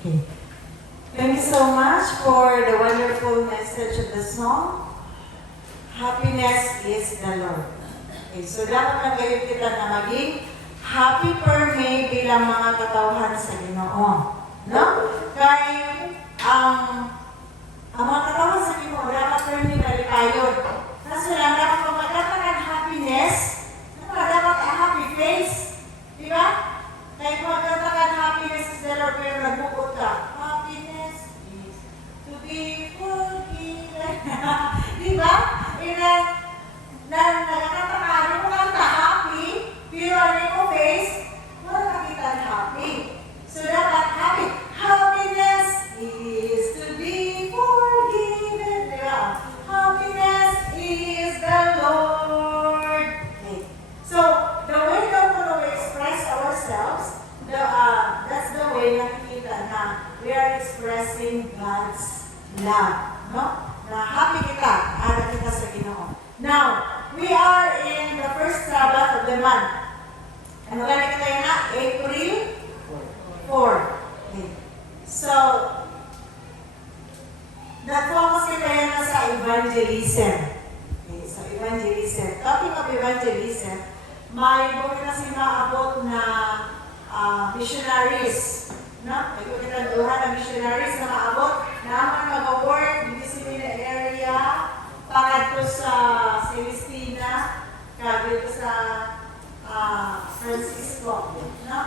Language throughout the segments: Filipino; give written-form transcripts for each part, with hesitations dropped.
Okay. Thank you so much for the wonderful message of the song. Happiness is the Lord. Okay, so dapat magayon kita na maging happy per May bilang mga katauhan sa Ginoo. No? Kaya ang mga katauhan sa Ginoo dapat per May malikayod. Kaso lang dapat pagkakataon ng happiness, dapat a happy face. Di ba? Kaya pagkakataon happiness is the Lord, pero nagbukod ka. Happiness is to be forgiven. Di ba? Nakakatakaan mo kanta happy, pero ano yung face, wala nakita ng happy. So dapat happy. Happiness is to be forgiven. Diba? Happiness is the Lord. Okay. So, the way that we express ourselves, that's the way nakikita na we are expressing God's love. No? Na happy kita, ara kita sa Ginoo. Now, we are in the first Sabbath of the month. Ano gani kita yun na? April 4. Okay. So, nag-focus kita yun na sa evangelism. Okay, so evangelism. Talking of evangelism, may buhay na sinaabot na missionaries. No? May buhay kita duha na missionaries na maabot na mag-work dito sa area pangadto sa Celestina, dito sa Francisco. No?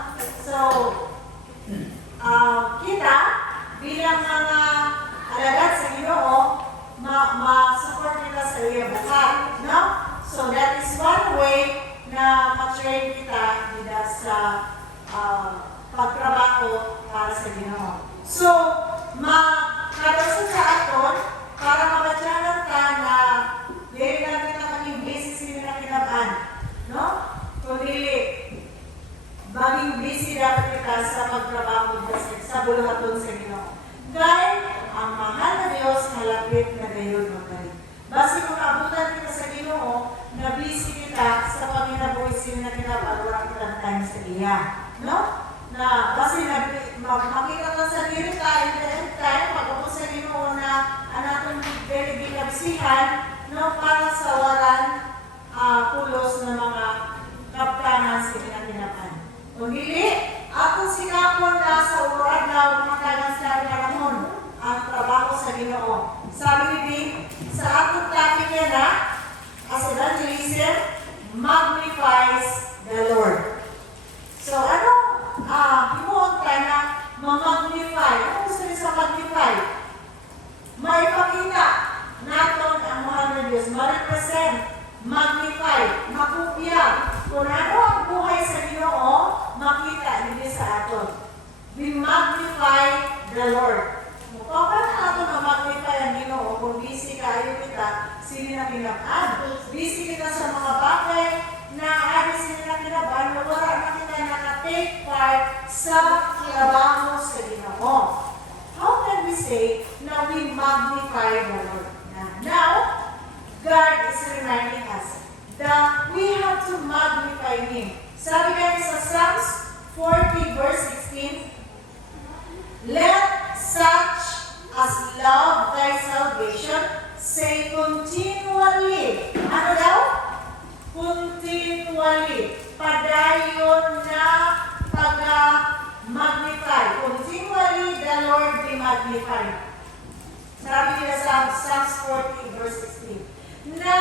So, kita, bilang mga alagad sa Ginoo, ma-support kita sa iyong bukat. No? So, that is one way na ma-train kita dito sa pagtrabaho para sa Ginoo. So, makadasan sa aton, para mabatyanan ka na dahil lang kita maging busy na kinaban. No? Kundi, maging busy dapat kita sa pagtrabaho sa buluhaton sa Ginoo. Dahil, ang mahal na Diyos malapit na gayon magkalik. Basta kung abutan kita sa Ginoo, na busy kita sa panginabuhi na kinaban, wala kitang time sa iya. No? Na kasi makita ka sa diri tayo pag-upos sa Ginoo na anatong very binabsihan no, para sa waran pulos ng mga kaptanan sa kinakinapan. Kung hindi, atong sikapon na sa urad na makagan sa karamon ang trabaho sa Ginoo. Sabi ni sa atong topic yan as evangelism magnifies the Lord. So himuon tayo na ma-magnify. Ano gusto niyo sa magnify? Maipakita natin ang mahal na Diyos. Ma-represent, magnify, makupya. Kung ano ang buhay sa Ginoo, makita hindi sa aton. We magnify the Lord. Kung paano natin ma-magnify ang Ginoo, kung busy kayo kita, sino na pinapad? Busy kita sa mga bagay na sino na pinaban, wala na kita naka-take part sa trabaho sa Ginoo. How can we say na we magnify the Lord? Now, God is reminding us that we have to magnify Him. Sabi nga sa Psalms 40 verse 16, let such as love thy salvation say continually. Ano daw? Continually. Padayon na pag-magnify. Continually the Lord be magnified. Sabi nila sa Psalms 40 verse 16. Na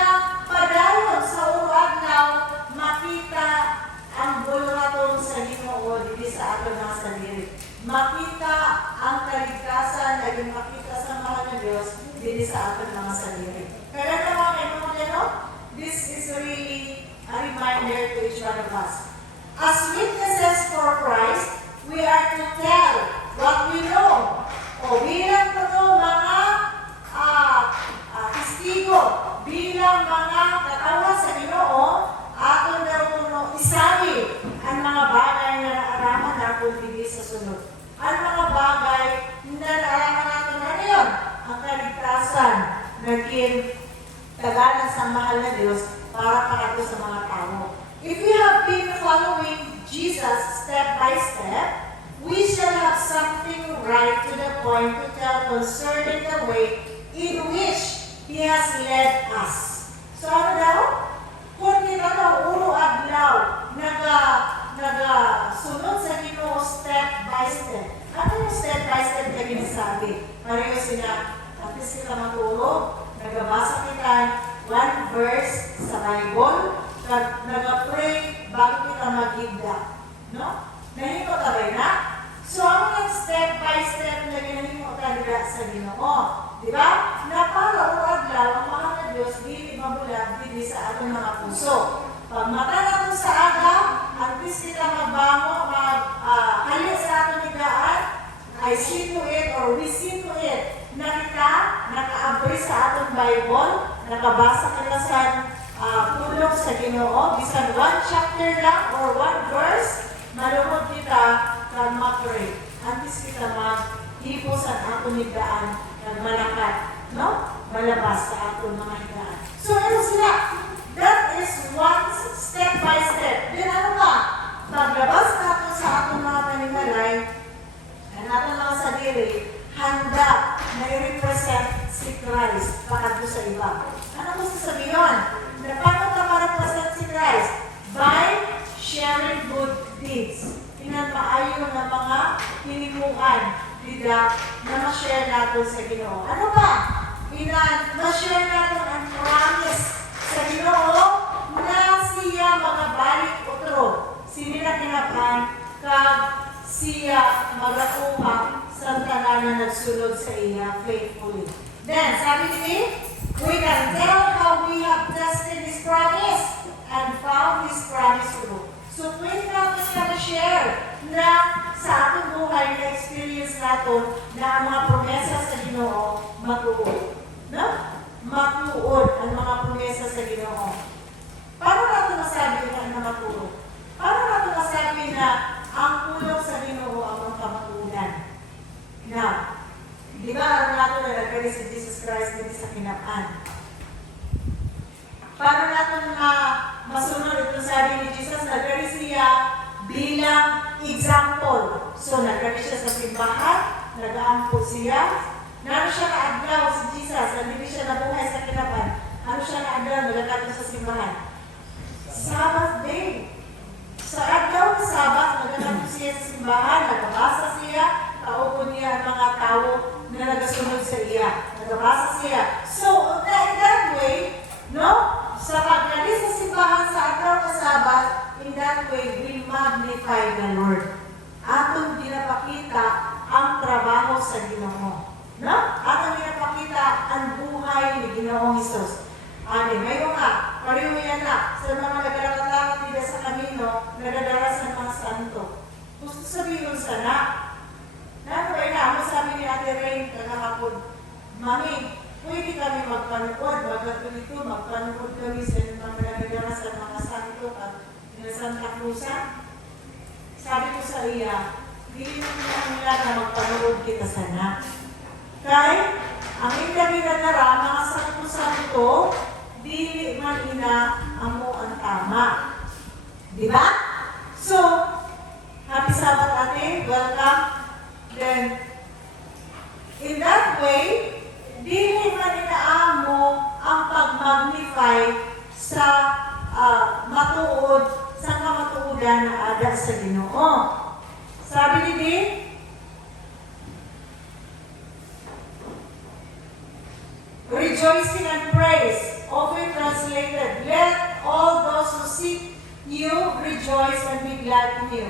padayon sa uadlaw makita ang buluhaton sa Ginoo dili sa aton mga sarili. Makita ang kaligtasan na makita sa mahal na Diyos dili sa aton mga sarili. Kaya naman this is really a reminder to each one of us. As witnesses for Christ, we are to tell what we know. O bilang mga testigo, bilang mga katawa sa Ginoo, aton daw isabi ang mga bagay na naaraman natin dili sa sunod. Ang mga bagay na naaraman natin ano yun? Ang kaligtasan, naging tagalan sa mahal na Diyos para pakato sa mga tao. If we have been following Jesus step by step, we shall have something right point to tell concerning the way in which He has led us. So ano daw? Kung kita daw uro adlaw, sunod sa Ginoo step by step. Ano yung step by step na ginasabi? Pareho sila, at least kita matulog, nagabasa kita one verse sa Bible, nag-pray bago kita mag-higda. No? Nahimo ka ba na? So, ang mga step by step na ginahimo ka nila sa Ginoo. Di ba? Na para uadlaw ang mga na Diyos, di mabulag, di sa atong mga puso. Pag mata natin sa aga, at least kita magbango, hali sa atong higaan, I see to it or we see to it na kita naka-abri sa atong Bible, nakabasa kita sa pulong sa Ginoo, bisan one chapter lang or one verse, malumod kita kang mag-pray. Antes kita mag-hipo sa atong higaan, nagmalakat, no? Malabas sa atong mga higaan. So, ano sila? That is one step by step. Then ano ba? Paglabas natin sa atong mga panimalay, ang atong mga sarili, handa na i-represent si Christ pakadto sa iba. Ano gusto sabihin yun? Na paano ka ma-represent si Christ? By sharing good deeds. Pinapaayo ng mga hinimuan nila na ma-share natin sa Ginoo. Ano ba? Ma-share natin ang promise sa Ginoo na siya magabalik utro. Sinila kinapan kag siya magakuha sa tanan na nagsunod sa iya faithfully. Then, sabi ni, we can tell how we have tested His promise and found His promise true. So, pwede natin na share na sa atong buhay na experience natin na ang mga promesa sa Ginoo matuod. No? Matuod ang mga promesa sa Ginoo. Paano natin masabi na matuod? Paano natin masabi na ang pulong sa Ginoo ang mga kamatuodan? Now, di ba alam natin na nagkari si Jesus Christ din sa kinapaan? Paano natin masunod ito sabi ni Jesus, nagkari siya bilang example. So, nagkari siya sa simbahan, nag-aampo siya. Nano siya kaadlaw si Jesus, hindi siya nabuhay sa kinapaan. Ano siya kaadlaw, nagkari sa simbahan? Sabbath day. Sa adlaw ni Sabbath, nagkari siya sa simbahan, nagabasa siya, kaupo niya ang mga tao na nagasunod sa iya. Nagabasa siya. So, in that way, no? Sa pagkalis sa simbahan sa adlaw na Sabbath, in that way, we magnify the Lord. Atong ginapakita ang trabaho sa Ginoo. No? Atong ginapakita ang buhay ni Ginoong Hesus. Ngayon nga, pareho yan na, sa mga naglalakad nila sa kamino, nagdadaras ng mga santo. Gusto sabihin sana, nanuway na, masabi ni Ate Rain kagahapon, Mami, pwede kami magpanood, magpanood kami sa mga nagdadaras ng mga santo at Santa Cruzan. Sabi ko sa iya, hindi naman nila na magpanood kita sana. Kaya, ang hindi nagdara, mga santo-santo, dili man ina amo ang tama. Di ba? So, happy Sabbath ate, welcome. Then, in that way, dili man ina amo ang pag-magnify sa matuod, sa kamatuodan na ada sa Ginoo. Sabi ni Din, rejoicing and praise, often translated, let all those who seek you rejoice and be glad in you.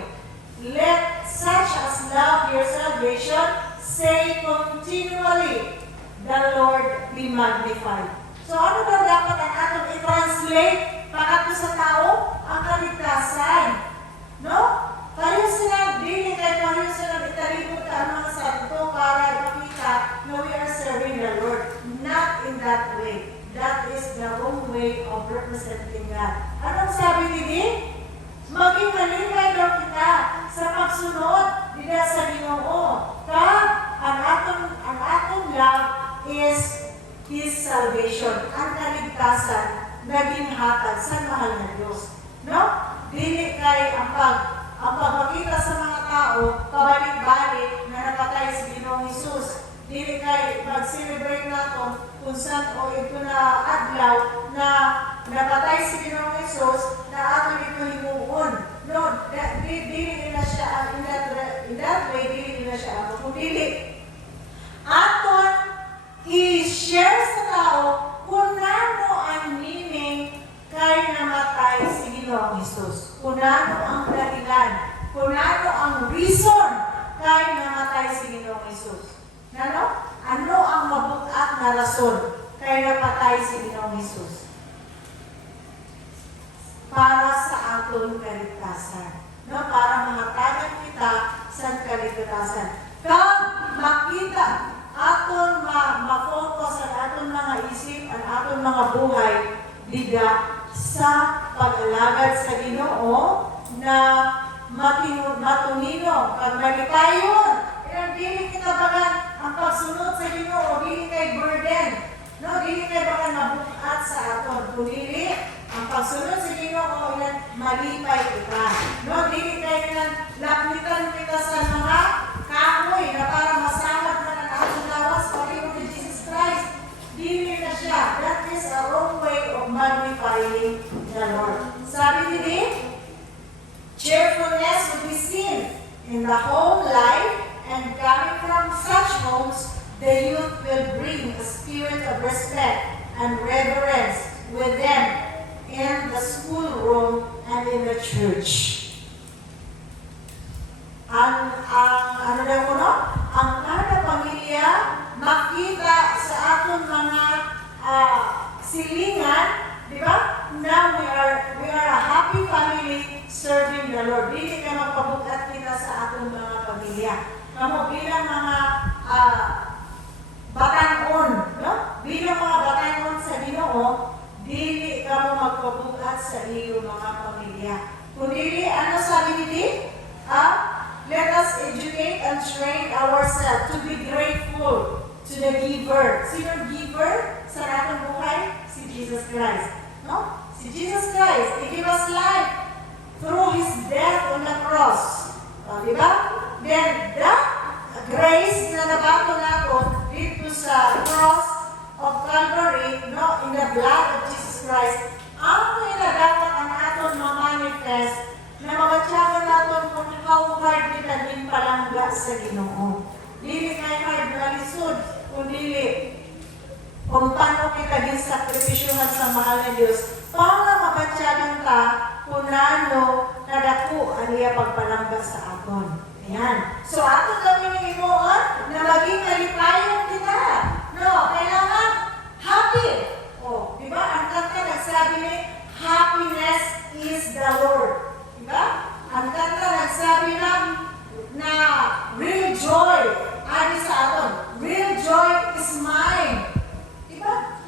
Let such as love your salvation say continually, the Lord be magnified. So ano ba dapat ang atong i-translate pagkato sa tao? Ang kaligtasan. No? Pareho sila, dili kayo pareho sila italibot ang mga santo para makita na we are serving the Lord. Not in that way. That is the wrong way of representing God. Anong sabi ni Din? Maging malimay daw kita sa pagsunod dila sa Ginoo. Ang atong love is His salvation. Ang kaligtasan naging hatag sa mahal na Diyos. No? Dili kay ang pagmakita sa mga tao, pabalik-balik na napatay si Ginoong Hesus dili kay mag-celebrate nato kung saan o ito na adlaw na napatay si Ginoong Hesus na ato ito himuon. No, dili na siya in that way, dili na siya ako. Kung dili, aton i-share sa tao kung ano ang meaning kay namatay si Ginoong Hesus. Kung ano ang dahilan, kung ano ang reason kay namatay si Ginoong Hesus. Ano ang mabukat na rason kay napatay si Ginoong Hesus? Para sa aton kaligtasan. Para mahatagan kita sa kaligtasan. Kag makita aton ma-focus ang aton mga isip, ang aton mga buhay diga sa pag-alagad sa Ginoo na matunino, kag malitayon. Dili kita bagan ang pagsunod sa Ginoo, dili kay burden. Dili kay bagan mabukat sa aton. Kung dili, ang pagsunod sa Ginoo malipay kita. Dili kay lapitan kita sa mga kahoy na para masamad na ng ating lawas pag-ibig ni Jesus Christ. Dili na siya. That is a wrong way of magnifying the Lord. Sabi ni cheerfulness will be seen in the whole life, and coming from such homes, the youth will bring a spirit of respect and reverence with them in the schoolroom and in the church. Ang kada pamilya makita sa aton mga silingan, di ba? Now we are a happy family serving the Lord. Dili ka magpabukat kita sa aton mga pamilya. Kamo bilang mga batanon, bilang mga batanon sa Ginoo, dili ka mo magpabukat sa iyo mga pamilya. Kung dili, ano sabi ni let us educate and train ourselves to be grateful to the giver. Sino giver sa ating buhay? Si Jesus Christ. Si Jesus Christ, He gave us life through His death on the cross. Diba? Then that grace na nabato natin dito sa cross of Calvary, in the blood of Jesus Christ, ang dapat ang aton ma-manifest na mabatyagan natin kung how hard kita din palangga sa Ginoo. Dili kay hard na lisod, kung dili kung paano kita din sakripisyuhan sa mahal na Diyos, para mabatyagan ta kung ano nadako aniya pagpalangga sa aton. Ayan. So, ato gawin yung imoon na maging kalipayan kita. Kailangan happy. Di ba? Ang kanta nagsabi ni, happiness is the Lord. Di ba? Ang kanta nagsabi na real joy, ani sa aton, real joy is mine. Di ba?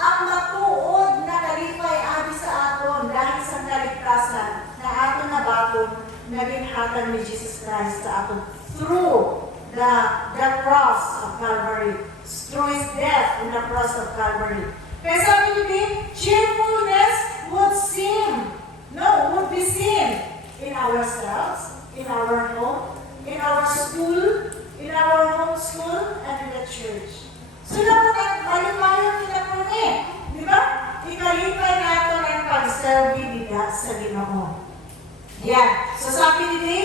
Ang matuod na kalipay ani sa aton dahil sa kaligtasan na aton na baton, naging hatag ni Jesus Christ sa aton through the cross of Calvary, through His death on the cross of Calvary. Kaya sabi niyo, cheerfulness would be seen in ourselves, in our home, in our school, in our home school, and in the church. So dapat malipayan kita po di ba? Ikalipay natin ang pag-serve nila sa Ginoo. Yan. So sabi ni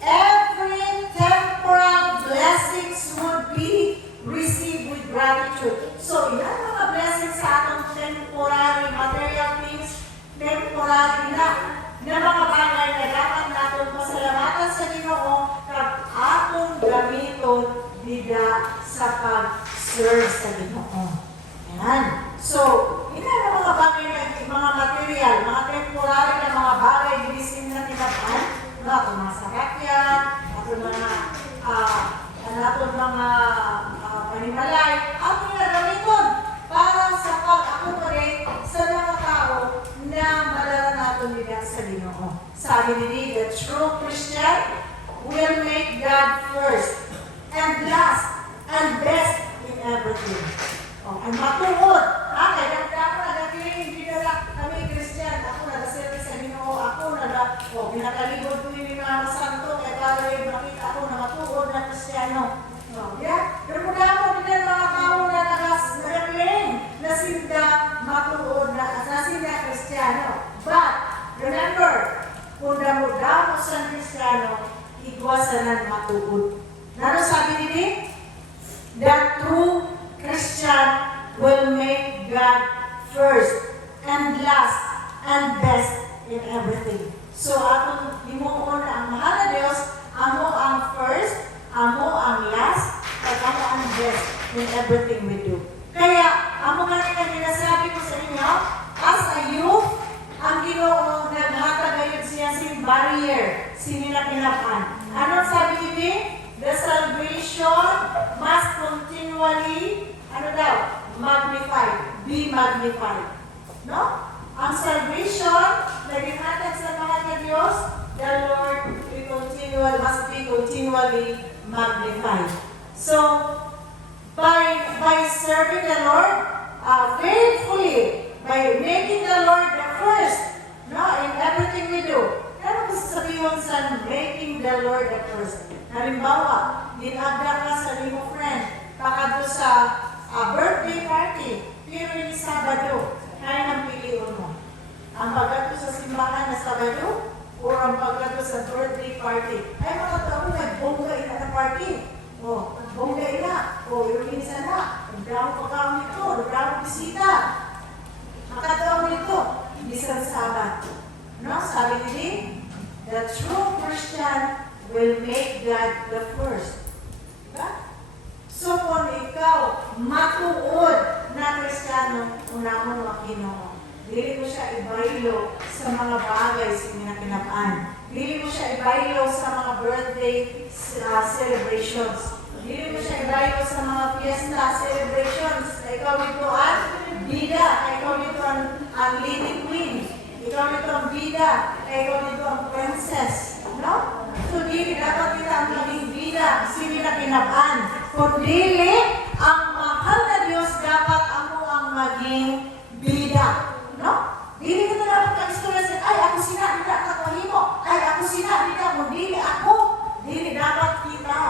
every temporal blessings would be received with gratitude. So yan mga blessings sa atong temporary material things, temporary na mga bagay na dapat natin pasalamatan sa Ginoo kag atong gamiton diga sa pag-serve sa Ginoo. Yan. So, ina na mga bagay na mga material, mga temporary na mga bagay bilisin na tinapaan, mga sakakyan, atong mga panimalay, atong nagamiton para sa pag-accommodate sa mga tao na malala natin nila sa Ginoo. Sabi ni the true Christian will make God first and last and best in everything. Ang matuod, kaya ako nag-feeling hindi na kami Christian, ako nag-service sa Ginoo, ako pinakaligod ko yung mga santo, kaya para yung makita ako na matuod na Kristiyano. Pero muna, usan Kristiyano, igwasanan matuod. Ano sabi nini? The true Christian will make God first and last and best in everything. So atong himuon na ang mahal na Dios, amo ang first, amo ang last, at amo ang best in everything we do. Kaya, amo nga ginasabi ko sa inyo, as a youth, ang Ginoo naghatag gayud siya sin barrier, sinila kinapan. Ano sabi ni? The salvation must continually, magnified, be magnified. No? Ang salvation na ginhatag sa mahal na Diyos, the Lord must be continually magnified. So, by serving the Lord faithfully, by making the Lord the first, no, in everything we do. Ano gusto sabihin sa making the Lord the first? Halimbawa, dinagda ka sa limo friend, pakado sa birthday party, pero ini Sabado, kaya nang piliin mo. Ang pagdato sa simbahan na Sabado, o ang pagdato sa birthday party. Ay mga tao, nagbongga ina na party. O, bongga ina. O, yung minsan na. Nagdamo pagkaon nito, nagdamo bisita. Makataon nito, bisan Sabat. No, sabi nili, the true Christian will make God the first. Diba? So, kung ikaw matuod na Kristiyano, unahon wa Ginoo. Dili mo siya ibaylo sa mga bagay sa minakinabaan. Dili mo siya ibaylo sa mga birthday celebrations. Dili mo siya ibaylo sa mga fiesta celebrations. Ikaw dito ang bida. Ikaw dito ang leading queen. Ikaw dito ang bida. Ikaw dito ang princess. No? So, dili dapat kita ang maging bida sa minakinabaan. Kundili, ang mahal na Diyos dapat amo ang maging bida. No? Dili ka na dapat ka-istorya sa, ay, ako sina, hindi ka kahimo. Ay, ako sina, hindi ka, dili ako. Dili dapat kita.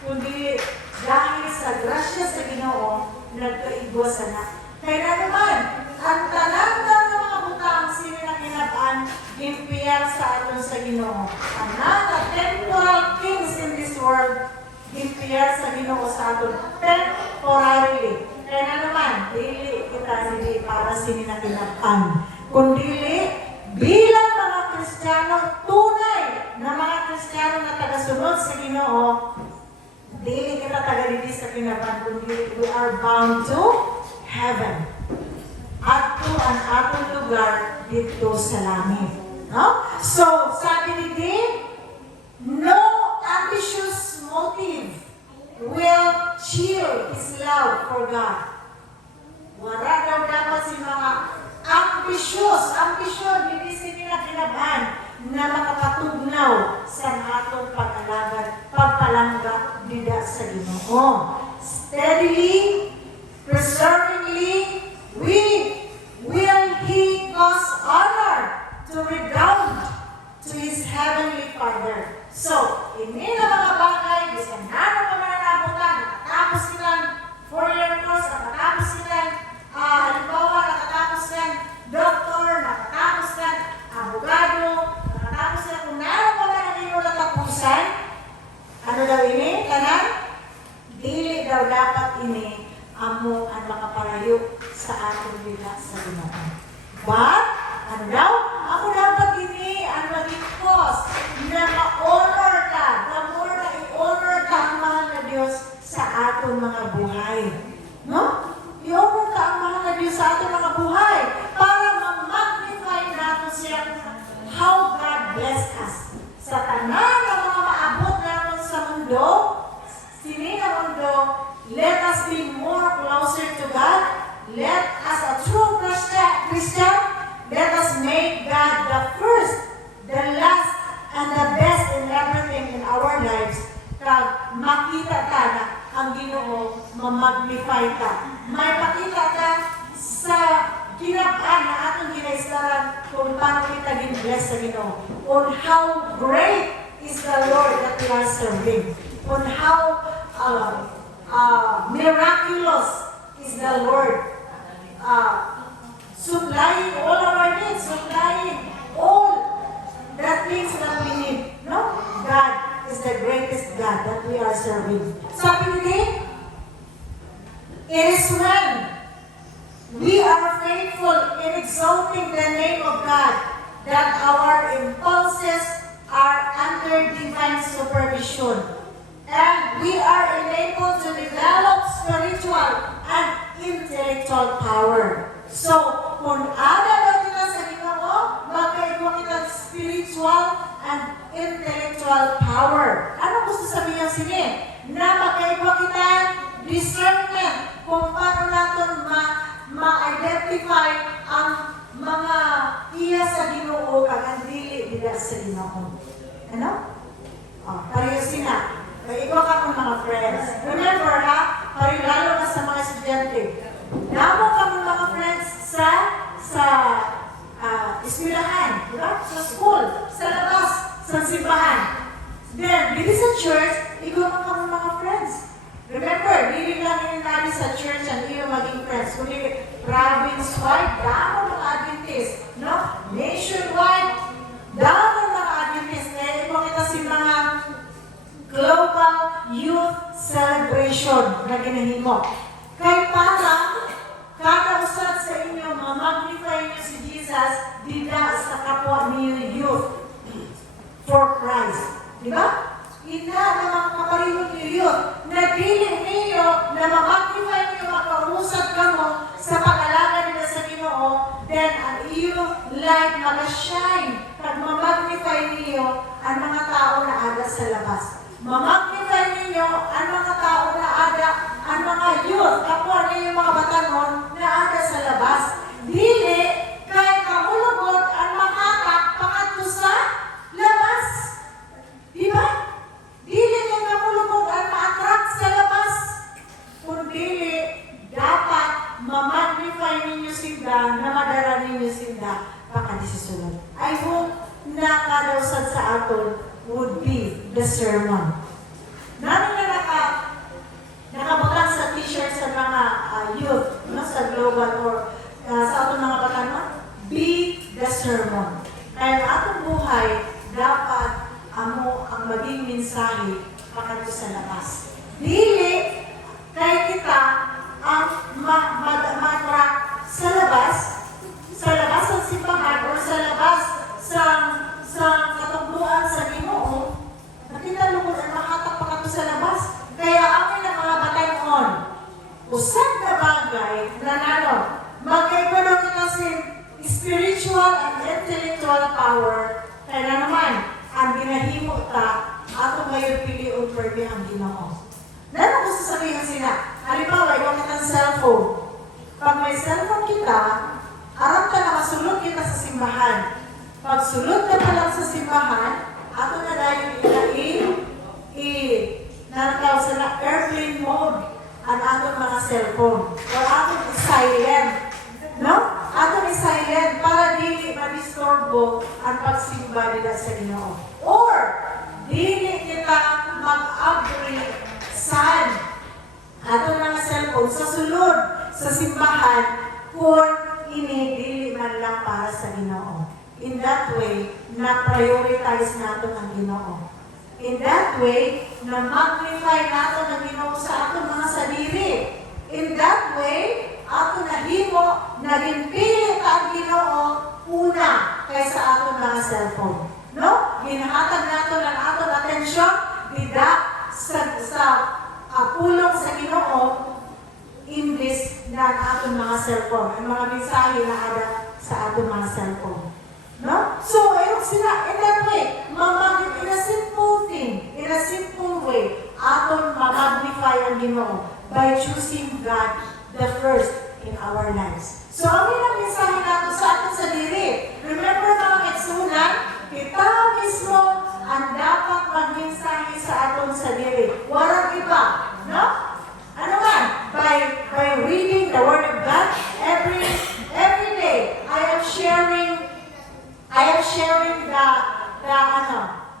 Kundi dahil sa grasya sa Ginoo, nagkaigwasan na. Kaya na naman, ang tanan ng mga butang sino na kinabaan, impiyar sa aton sa Ginoo. Ang nata temporal things in this world, impiyar sa Ginoo sa aton temporarily. Kaya na naman, dili kita hindi para sininakinapang. Kundili, bilang mga Kristiyano, tunay na mga Kristiyano na tagasunod sa Ginoo, dili kita tagalili sa kinapang, kundi we are bound to heaven. At to ang atong lugar dito sa langit. No? So, sabi ni Dave, no ambitious motive will chill his love for God. Wala daw dapat si mga ambisyon, hindi sila kinabahan na makapatugnaw sa atong pagpalangga dida sa Ginoo. Steadily, perseveringly, will He cause honor to redound to His Heavenly Father. So, hindi na mga bagay, bisan na pa mananabutan, nakatapos silang 4-year course, nakatapos silang, halimbawa, nakatapos silang doktor, nakatapos silang abogado, nakatapos silang kung naroon pa na naging natapusan, ano daw ini? Tanan? Dili daw dapat ini amo ang makaparayo sa atong nila sa Ginoo. But, ano daw? Ako dapat ini ang maging cause na ma-honor ka, na more na i-honor ka ang mahal na Diyos sa atong mga buhay. No? I-honor ka ang mahal na Diyos sa atong mga buhay para ma-magnify natin siya how God bless us. Sa tanan na mga maabot natin sa mundo, sini na mundo, let us be more closer to God. Let us, a true Christian, let us make God the first, the last, and the best in everything in our lives. Kag makita ka na ang Ginoo, ma-magnify ka. May pakita ka sa kinabaan na atong kinaisaran kung paano kita gin-bless sa Ginoo. On how great is the Lord that we are serving. On how miraculous is the Lord. Supplying all our needs, supplying all the things that we need. God is the greatest God that we are serving. Sabi ni, it is when we are faithful in exalting the name of God that our impulses are under divine supervision. And we are enabled to develop spiritual and intellectual power. So, kung ada daw kita sa Ginoo, magkaiba kita spiritual and intellectual power. Ano gusto sabihin sini? Na magkaiba kita discernment kung paano natin ma-identify ang mga iya sa Ginoo kag ang dili nila sa Ginoo. Ano? Pareho sila. Kaya ikaw ka mga friends. Remember ha, pareho lalo na sa mga estudyante. Namo kami mga friends sa eskwelahan, di ba? Sa school, sa labas, sa simbahan. Then, dito sa church, ikaw kami mga friends. Remember, hindi lang yun natin sa church ang iyo maging friends. Kundi province-wide, damo mga Adventist. No? Nationwide, damo mga Adventist. Kaya ikaw kita si mga Global Youth Celebration na ginahimo. Kaya para kada usad sa inyo, ma-magnify niyo si Jesus dida sa kapwa niyo youth for Christ. Di ba? Ina na mga kaparinong niyo youth, na dili niyo na ma-magnify niyo, makausad ka mo sa pag-alaga nila sa Ginoo, then ang iyo light mag-shine. Pag ma-magnify niyo ang mga tao na aga sa labas. Ma-magnify ninyo ang mga tao na ada, ang mga youth, kapwa ninyo mga batanon na ada sa labas. Dili, kahit kamulugod ang makatak pangadto sa labas. Di ba? Dili kayo kamulugod ang ma-attract sa labas. Kung dili, dapat ma-magnify ninyo sila, na madara ninyo sila, pakadisisunod. I hope na kadawsad sa aton would be the sermon. Nani na nakabukas sa t-shirt sa mga youth, no, sa global or sa atong mga batanon, be the sermon. Kaya atong buhay, dapat amo ang maging mensahe pakadto sa labas. Dili, kay kita ang ma-attract sa labas ng simbahan o sa labas sa katungguan sa Ginoo, nakita lukod ang mahatak pa kato sa labas. Kaya amin ang mga batayon, usad na bagay na nano, magkaiba daw kita si spiritual and intellectual power. Kaya naman, ang ginahimo ta, ato ngayon pili o perdi ang Ginoo. Nano gusto sabihin sila, halimbawa, iwan kitang cellphone. Pag may cellphone kita, aram ka na masulot kita sa simbahan. Pag sulod ka pa lang sa simbahan, ato na dahil nanakaw sa airplane mode ang atong mga cellphone. Or atong silent. No? Atong silent para dili ma-disturbo ang pagsimba nila sa Ginoo. Or, dili kita mag-upgrade saan atong mga cellphone sa sulod sa simbahan kung dili man lang para sa Ginoo. In that way, na-prioritize natin ang Ginoo. In that way, na-magnify natin ang Ginoo sa ating mga sarili. In that way, ato nahimo, naging pilit ang Ginoo una kaysa ating mga cellphone. No? Ginahatag natin ang ating atensyon, dida sa pulong sa Ginoo, imbis na ang ating mga cellphone. Ang mga mensahe na ada sa ating mga cellphone. No? So, ayun sila, in that way, in a simple thing, in a simple way, aton ma-magnify ang Ginoo by choosing God the first in our lives. So, ang mensahe natin sa atin sa diri. Remember mga kaitsunan, kita mismo ang dapat magmensahe sa aton sa diri. Walang iba, no? Ano man? By reading the Word of God every day, I am sharing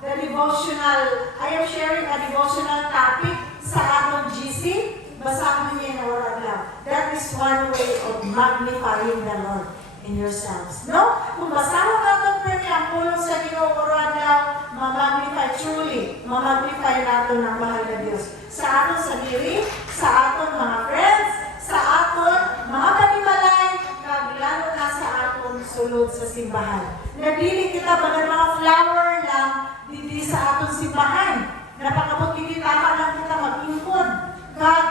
the devotional, I am sharing a devotional topic sa atong GC. Basahin niyo na Word of. That is one way of magnifying the Lord in yourselves. No? Kung basahin natin pwede ang pulong sa Ginoo Word of, ma-magnify truly, ma-magnify natin ang mahal na Diyos. Sa aton sarili, sa aton mga friends, sa aton mga panimalay, kag lalo na sa aton sulod sa simbahan. Nabili kita ba ng mga flower lang dito sa aton simbahan? Napakabot kini tama lang kita mag-impod. Kag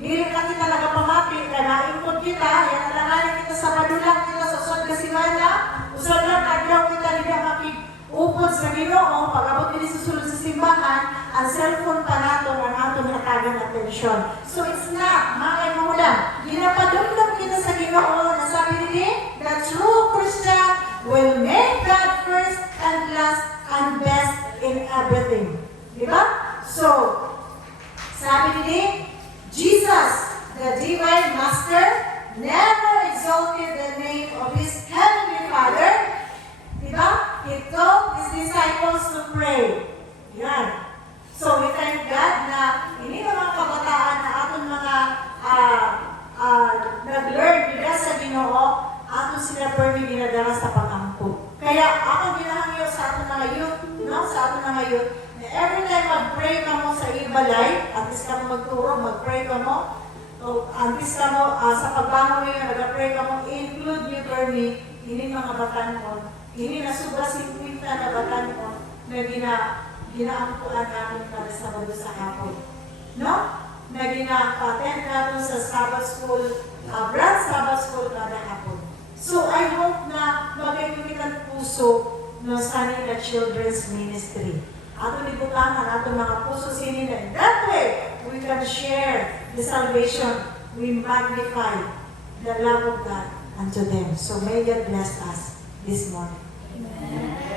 dili ka kita nagapamati, kaya na-impod kita, yan nalangalan kita sa madulang kita sa usod ka simana, usod lang adlaw kita nila upod sa Ginoo, pag-abot din sa sulod sa simbahan, ang cellphone pa nato ang atong hatagang atensyon. So it's not, makay mo lang, ginapadumdum kita sa Ginoo, na sabi nila, the true Christian will make God first and last and best in everything. Diba? So, sabi nila, Jesus, the divine master, never exalted the name of his heavenly Father. Diba? He told his disciples to pray. Yan. So we thank God na hindi naman kabataan na aton mga nag-learn nila sa Ginoo, aton sila permi ginadala sa pag-angkot. Kaya ako ginahangyo sa aton mga youth, no? Sa aton mga youth, na every time mag-pray ka mo sa ibalay, at least ka mo magturo, mag-pray ka mo, o at least ka mo sa pagbangon mo nag-pray ka mo, include you permi, hindi mga batan mo. Ini na sobra 50 na batan mo na ginaampuan namin para sa Sabado sa hapon. No? Na gina-attend natin sa Sabbath School, branch Sabbath School kada hapon. So I hope na magkikumitan puso no sa nila children's ministry. Ato libutangan, ato mga puso sinila. In that way, we can share the salvation. We magnify the love of God unto them. So may God bless us this morning. Amen.